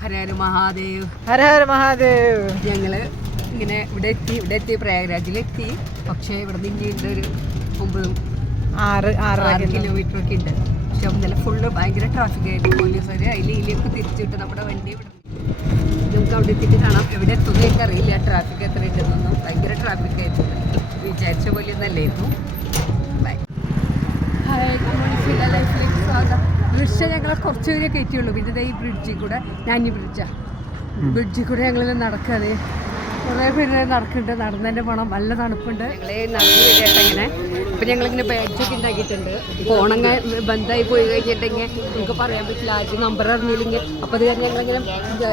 ഹര ഹര മഹാദേവ്. ഹര ഹര മഹാദേവ്. ഞങ്ങള് ഇങ്ങനെ ഇവിടെ എത്തി പ്രയാഗ്രാജിലെത്തി. പക്ഷേ ഇവിടെ നിന്ന് ഇനിയുണ്ട് ഒരു 6 കിലോമീറ്റർ ഒക്കെ ഉണ്ട്. പക്ഷെ ഇന്നലെ ഫുള്ള് ഭയങ്കര ട്രാഫിക് ആയിരുന്നു. പോലീസുകാർ അതിലേക്ക് തിരിച്ചിട്ട് നമ്മുടെ വണ്ടി ഇവിടെ നമുക്ക് അവിടെ എത്തിയിട്ട് കാണാം. എവിടെ എത്തുന്നത് എനിക്ക് അറിയില്ല. ട്രാഫിക് എത്ര ഉണ്ടെന്നൊന്നും. ഭയങ്കര ട്രാഫിക് ആയിരുന്നു. വിചാരിച്ച പോലെ ഒന്നല്ലായിരുന്നു. ലൈഫിലേക്ക് സ്വാഗതം. ബ്രിഡ്ജ് ഞങ്ങളെ കുറച്ച് പേരെ കയറ്റിയുള്ളൂ. പിന്നെ ഈ ബ്രിഡ്ജിൽ കൂടെ നാനി ബ്രിഡ്ജിൽ കൂടെ ഞങ്ങൾ നടക്കാതെ കുറേ പേര് നടക്കുന്നുണ്ട്. നടന്നതിൻ്റെ പണം നല്ല തണുപ്പുണ്ട്. ഞങ്ങളെ നടന്നു വരികയായിട്ട് ഇങ്ങനെ ഇപ്പം ഞങ്ങളിങ്ങനെ ബാഡ്ജൊക്കെ ഉണ്ടാക്കിയിട്ടുണ്ട്. ഫോണങ്ങ ബന്ധമായി പോയി കഴിഞ്ഞിട്ടുണ്ടെങ്കിൽ നമുക്ക് പറയാൻ പറ്റില്ല. ആദ്യം നമ്പർ അറിഞ്ഞില്ലെങ്കിൽ അപ്പോൾ അത് കാരണം ഞങ്ങളിങ്ങനെ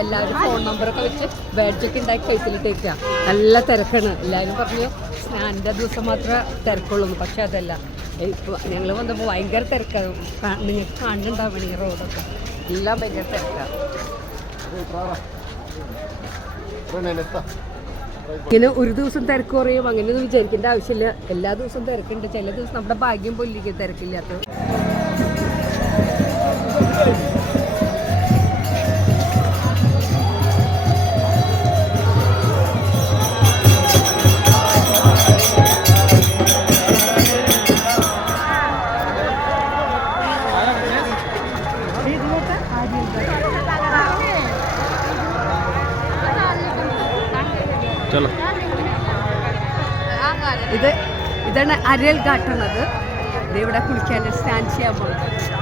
എല്ലാവരും ഫോൺ നമ്പറൊക്കെ വെച്ച് ബാഡ്ജൊക്കെ ഉണ്ടാക്കി കഴുത്തിലിട്ടേക്കുക. നല്ല തിരക്കാണ്. എല്ലാവരും പറഞ്ഞു സ്നാനിൻ്റെ ദിവസം മാത്രമേ തിരക്കുള്ളൂ. പക്ഷെ അതല്ല, ഇപ്പോൾ ഞങ്ങൾ വന്നപ്പോൾ ഭയങ്കര തിരക്കാണ്. നിങ്ങൾക്ക് കാണുന്നുണ്ടാവും ഈ റോഡൊക്കെ എല്ലാം ഭയങ്കര തിരക്കാണ്. ഇങ്ങനെ ഒരു ദിവസം തിരക്ക് കുറയും അങ്ങനെയൊന്നും വിചാരിക്കേണ്ട ആവശ്യമില്ല. എല്ലാ ദിവസവും തിരക്കുണ്ട്. ചില ദിവസം നമ്മുടെ ഭാഗ്യം പോലിരിക്കും തിരക്കില്ലാത്ത. ഇതാണ് അരൽ ഘാട്ടാണത്. ഇവിടെ കുളിക്കാൻ സ്റ്റാൻഡ് ചെയ്യാൻ പോകുന്നത്.